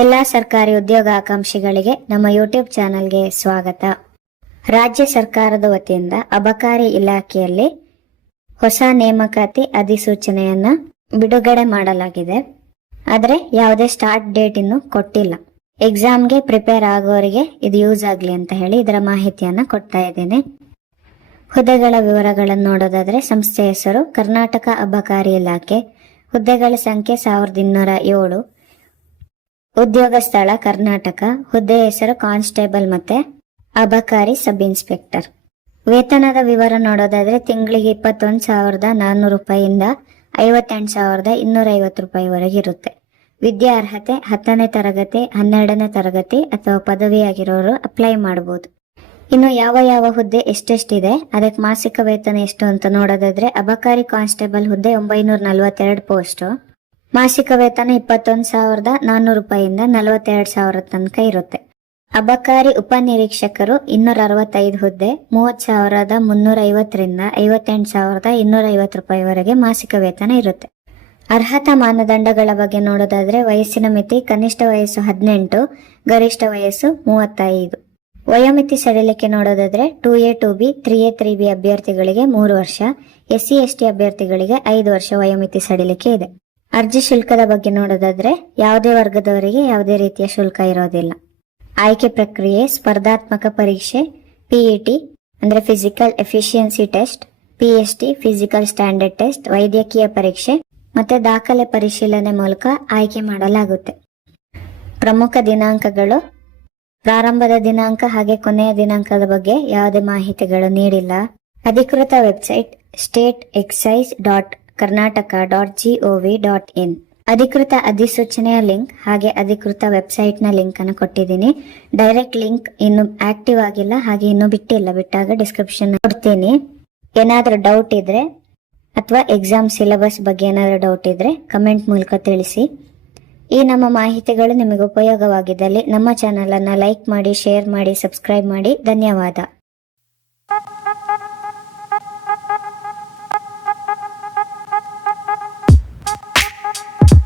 ಎಲ್ಲ ಸರ್ಕಾರಿ ಉದ್ಯೋಗಾಕಾಂಕ್ಷಿಗಳಿಗೆ ನಮ್ಮ ಯೂಟ್ಯೂಬ್ ಚಾನೆಲ್ಗೆ ಸ್ವಾಗತ. ರಾಜ್ಯ ಸರ್ಕಾರದ ವತಿಯಿಂದ ಅಬಕಾರಿ ಇಲಾಖೆಯಲ್ಲಿ ಹೊಸ ನೇಮಕಾತಿ ಅಧಿಸೂಚನೆಯನ್ನ ಬಿಡುಗಡೆ ಮಾಡಲಾಗಿದೆ. ಆದರೆ ಯಾವುದೇ ಸ್ಟಾರ್ಟ್ ಡೇಟ್ ಇನ್ನು ಕೊಟ್ಟಿಲ್ಲ. ಎಕ್ಸಾಮ್ಗೆ ಪ್ರಿಪೇರ್ ಆಗೋರಿಗೆ ಇದು ಯೂಸ್ ಆಗಲಿ ಅಂತ ಹೇಳಿ ಇದರ ಮಾಹಿತಿಯನ್ನ ಕೊಡ್ತಾ ಇದ್ದೇನೆ. ಹುದ್ದೆಗಳ ವಿವರಗಳನ್ನು ನೋಡೋದಾದ್ರೆ ಸಂಸ್ಥೆ ಹೆಸರು ಕರ್ನಾಟಕ ಅಬಕಾರಿ ಇಲಾಖೆ, ಹುದ್ದೆಗಳ ಸಂಖ್ಯೆ 1207, ಉದ್ಯೋಗ ಸ್ಥಳ ಕರ್ನಾಟಕ, ಹುದ್ದೆ ಹೆಸರು ಕಾನ್ಸ್ಟೇಬಲ್ ಮತ್ತೆ ಅಬಕಾರಿ ಸಬ್ ಇನ್ಸ್ಪೆಕ್ಟರ್. ವೇತನದ ವಿವರ ನೋಡೋದಾದ್ರೆ ತಿಂಗಳಿಗೆ 21,400 ರೂಪಾಯಿಯಿಂದ 58,250 ರೂಪಾಯಿವರೆಗೆ ಇರುತ್ತೆ. ವಿದ್ಯಾರ್ಹತೆ 10ನೇ ತರಗತಿ, 12ನೇ ತರಗತಿ ಅಥವಾ ಪದವಿಯಾಗಿರೋರು ಅಪ್ಲೈ ಮಾಡಬಹುದು. ಇನ್ನು ಯಾವ ಹುದ್ದೆ ಎಷ್ಟೆಷ್ಟಿದೆ, ಅದಕ್ಕೆ ಮಾಸಿಕ ವೇತನ ಎಷ್ಟು ಅಂತ ನೋಡೋದಾದ್ರೆ ಅಬಕಾರಿ ಕಾನ್ಸ್ಟೇಬಲ್ ಹುದ್ದೆ 942 ಪೋಸ್ಟ್, ಮಾಸಿಕ ವೇತನ 21,400 ರೂಪಾಯಿಯಿಂದ 42,000 ತನಕ ಇರುತ್ತೆ. ಅಬಕಾರಿ ಉಪನಿರೀಕ್ಷಕರು 265 ಹುದ್ದೆ 30,350 ರಿಂದ 58,250 ರೂಪಾಯಿವರೆಗೆ ಮಾಸಿಕ ವೇತನ ಇರುತ್ತೆ. ಅರ್ಹತಾ ಮಾನದಂಡಗಳ ಬಗ್ಗೆ ನೋಡೋದಾದ್ರೆ ವಯಸ್ಸಿನ ಮಿತಿ ಕನಿಷ್ಠ ವಯಸ್ಸು 18, ಗರಿಷ್ಠ ವಯಸ್ಸು 35. ವಯೋಮಿತಿ ಸಡಿಲಿಕೆ ನೋಡೋದಾದ್ರೆ 2A 2B 3A 3B ಅಭ್ಯರ್ಥಿಗಳಿಗೆ 3 ವರ್ಷ, SC ST ಅಭ್ಯರ್ಥಿಗಳಿಗೆ 5 ವರ್ಷ ವಯೋಮಿತಿ ಸಡಿಲಿಕೆ ಇದೆ. ಅರ್ಜಿ ಶುಲ್ಕದ ಬಗ್ಗೆ ನೋಡೋದಾದ್ರೆ ಯಾವುದೇ ವರ್ಗದವರಿಗೆ ಯಾವುದೇ ರೀತಿಯ ಶುಲ್ಕ ಇರೋದಿಲ್ಲ. ಆಯ್ಕೆ ಪ್ರಕ್ರಿಯೆ ಸ್ಪರ್ಧಾತ್ಮಕ ಪರೀಕ್ಷೆ, PET ಅಂದ್ರೆ physical efficiency test, PST physical standard test, ವೈದ್ಯಕೀಯ ಪರೀಕ್ಷೆ ಮತ್ತೆ ದಾಖಲೆ ಪರಿಶೀಲನೆ ಮೂಲಕ ಆಯ್ಕೆ ಮಾಡಲಾಗುತ್ತೆ. ಪ್ರಮುಖ ದಿನಾಂಕಗಳು, ಪ್ರಾರಂಭದ ದಿನಾಂಕ ಹಾಗೆ ಕೊನೆಯ ದಿನಾಂಕದ ಬಗ್ಗೆ ಯಾವುದೇ ಮಾಹಿತಿಗಳು ನೀಡಿಲ್ಲ. ಅಧಿಕೃತ ವೆಬ್ಸೈಟ್ stateexcise.karnataka.gov.in. ಅಧಿಕೃತ ಅಧಿಸೂಚನೆಯ ಲಿಂಕ್ ಹಾಗೆ ಅಧಿಕೃತ ವೆಬ್ಸೈಟ್ ನ ಲಿಂಕ್ ಅನ್ನು ಕೊಟ್ಟಿದ್ದೀನಿ. ಡೈರೆಕ್ಟ್ ಲಿಂಕ್ ಇನ್ನು ಆಕ್ಟಿವ್ ಆಗಿಲ್ಲ, ಹಾಗೆ ಇನ್ನು ಬಿಟ್ಟಾಗ ಡಿಸ್ಕ್ರಿಪ್ಷನ್ ಕೊಡ್ತೀನಿ. ಏನಾದ್ರೂ ಡೌಟ್ ಇದ್ರೆ ಅಥವಾ ಎಕ್ಸಾಮ್ ಸಿಲೆಬಸ್ ಬಗ್ಗೆ ಏನಾದ್ರೂ ಡೌಟ್ ಇದ್ರೆ ಕಮೆಂಟ್ ಮೂಲಕ ತಿಳಿಸಿ. ಈ ನಮ್ಮ ಮಾಹಿತಿಗಳು ನಿಮಗೆ ಉಪಯೋಗವಾಗಿದ್ದಲ್ಲಿ ನಮ್ಮ ಚಾನೆಲ್ ಅನ್ನ ಲೈಕ್ ಮಾಡಿ, ಶೇರ್ ಮಾಡಿ, ಸಬ್ಸ್ಕ್ರೈಬ್ ಮಾಡಿ. ಧನ್ಯವಾದ.